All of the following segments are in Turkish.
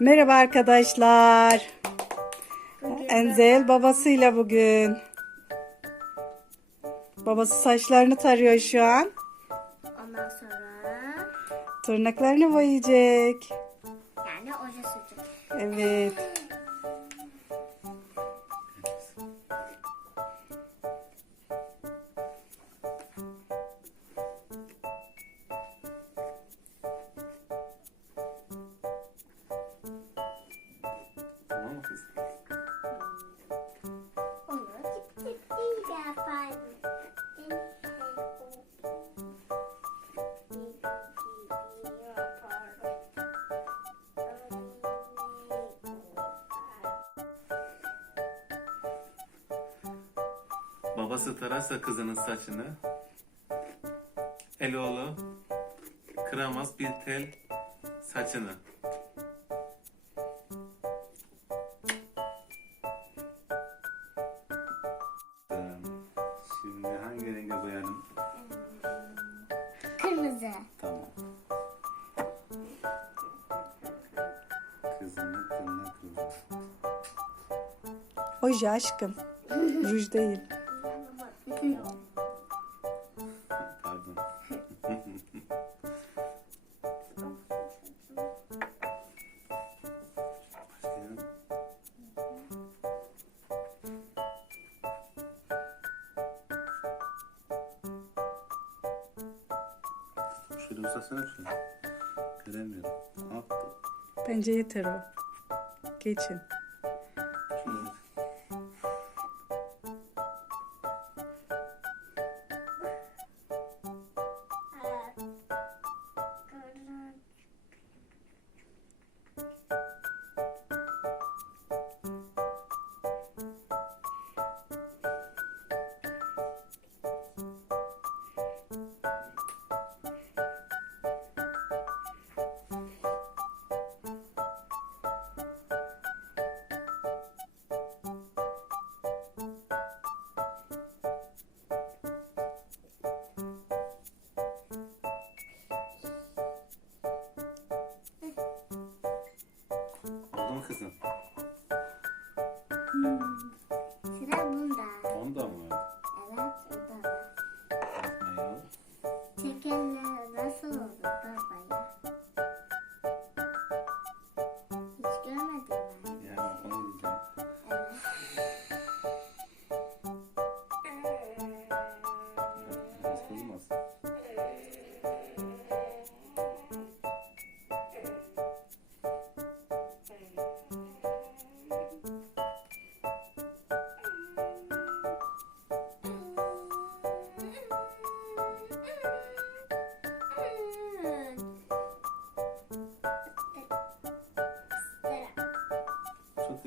Merhaba arkadaşlar. Enzel babasıyla bugün. Babası saçlarını tarıyor şu an. Ondan sonra Tırnaklarını boyayacak. yani oje sürecek. Evet. Babası tararsa kızının saçını. Eloğlu kıramaz bir tel saçını. Şimdi hangi renge boyayalım? Kırmızı. Tamam. Tırnak ruju. Oje aşkım. Ruj değil. Pardon. Şöyle uzatsana şunu. Göremiyorum. Ne yaptı? Bence yeter o. Geçin. Sıra bunda. Onda mı? Evet, o da var. Yapma ya. Tekerler nasıl oldu baba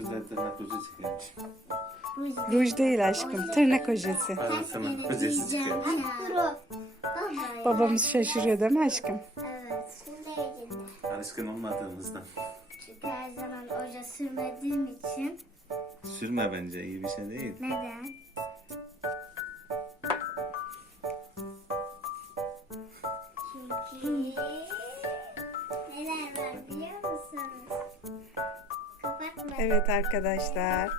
güzel tırnak ucu çıkıyormuş. Ruj değil aşkım. Tırnak ojesi. Pardon tırnak ucu çıkıyormuş. Baba. Babamız şaşırıyor değil mi aşkım? Evet. Alışkın olmadığımızdan. Çünkü her zaman oje sürmediğim için. Sürme bence iyi bir şey değil. Neden? Çünkü neler var biliyor musunuz? Evet arkadaşlar.